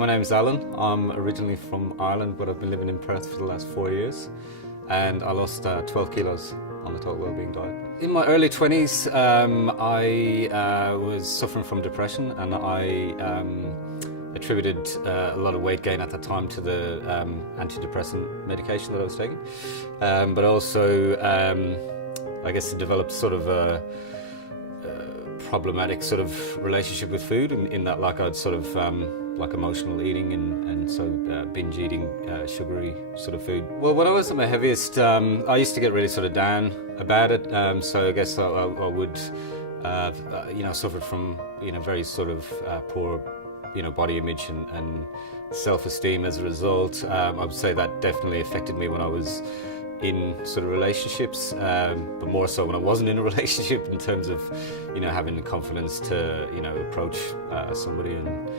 My name's Alan. I'm originally from Ireland, but I've been living in Perth for the last 4 years, and I lost 12 kilos on the Total Wellbeing diet. In my early 20s, I was suffering from depression, and I attributed a lot of weight gain at that time to the antidepressant medication that I was taking, but also I guess it developed sort of a problematic sort of relationship with food in that, like, I'd sort of like emotional eating and so binge eating sugary sort of food. Well, when I was at my heaviest, I used to get really sort of down about it, so I guess I would suffered from very sort of poor body image and self-esteem as a result. I would say that definitely affected me when I was in sort of relationships, but more so when I wasn't in a relationship, in terms of having the confidence to approach somebody and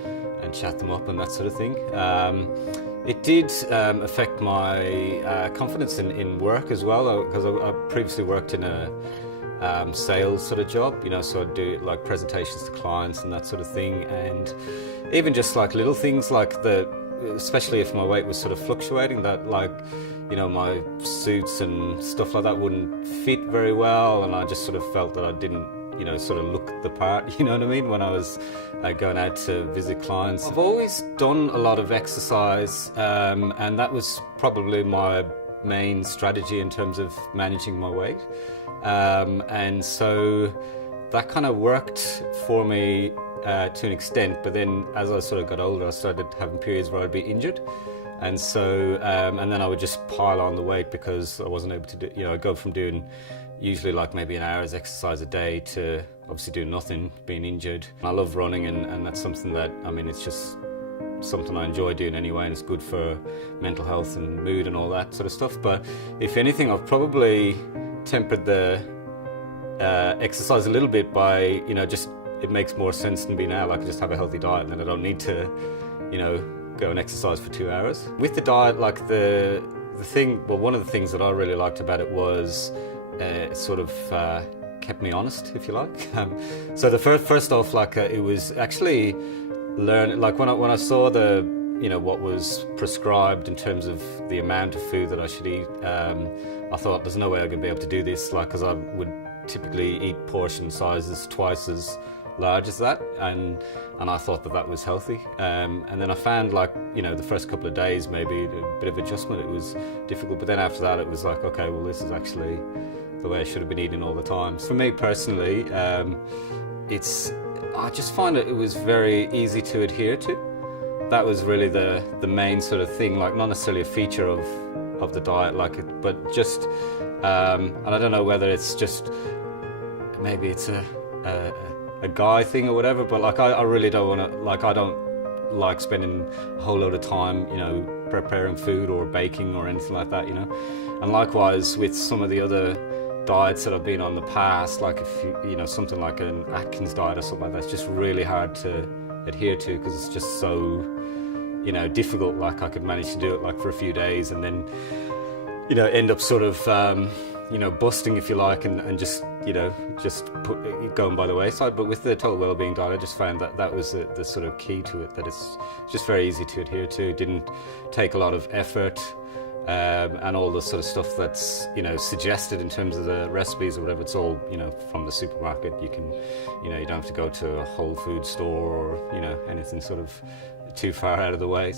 chat them up and that sort of thing. It did affect my confidence in work as well, because I previously worked in a sales sort of job, so I'd do like presentations to clients and that sort of thing, and even just like little things like especially if my weight was sort of fluctuating, that like my suits and stuff like that wouldn't fit very well, and I just sort of felt that I didn't sort of look the part, you know what I mean, when I was going out to visit clients. I've always done a lot of exercise, and that was probably my main strategy in terms of managing my weight, and so that kind of worked for me to an extent, but then as I sort of got older, I started having periods where I'd be injured, and so and then I would just pile on the weight because I wasn't able to do, I'd go from doing usually like maybe an hour's exercise a day to obviously doing nothing, being injured. I love running, and that's something that, it's just something I enjoy doing anyway, and it's good for mental health and mood and all that sort of stuff. But if anything, I've probably tempered the exercise a little bit by, just it makes more sense to me now. Like, I just have a healthy diet, and then I don't need to, go and exercise for 2 hours. With the diet, like one of the things that I really liked about it was it sort of kept me honest, if you like. So the first off, like it was actually like when I saw the what was prescribed in terms of the amount of food that I should eat, I thought there's no way I'm gonna be able to do this, like, because I would typically eat portion sizes twice as large as that, and I thought that was healthy, and then I found, like, the first couple of days maybe a bit of adjustment, it was difficult, but then after that it was like, okay, well, this is actually the way I should have been eating all the time. For me personally, I just find it was very easy to adhere to. That was really the main sort of thing, like not necessarily a feature of the diet, but just and I don't know whether it's just, maybe it's a guy thing or whatever, but like I really don't want to, like, I don't like spending a whole load of time preparing food or baking or anything like that, and likewise with some of the other diets that I've been on in the past, like if you something like an Atkins diet or something like that, it's just really hard to adhere to because it's just so difficult. Like, I could manage to do it like for a few days and then end up sort of busting, if you like, and just going by the wayside. But with the Total Wellbeing diet, I just found that was the sort of key to it, that it's just very easy to adhere to. It didn't take a lot of effort, and all the sort of stuff that's suggested in terms of the recipes or whatever, it's all from the supermarket. You can you don't have to go to a Whole Food store or anything sort of too far out of the way.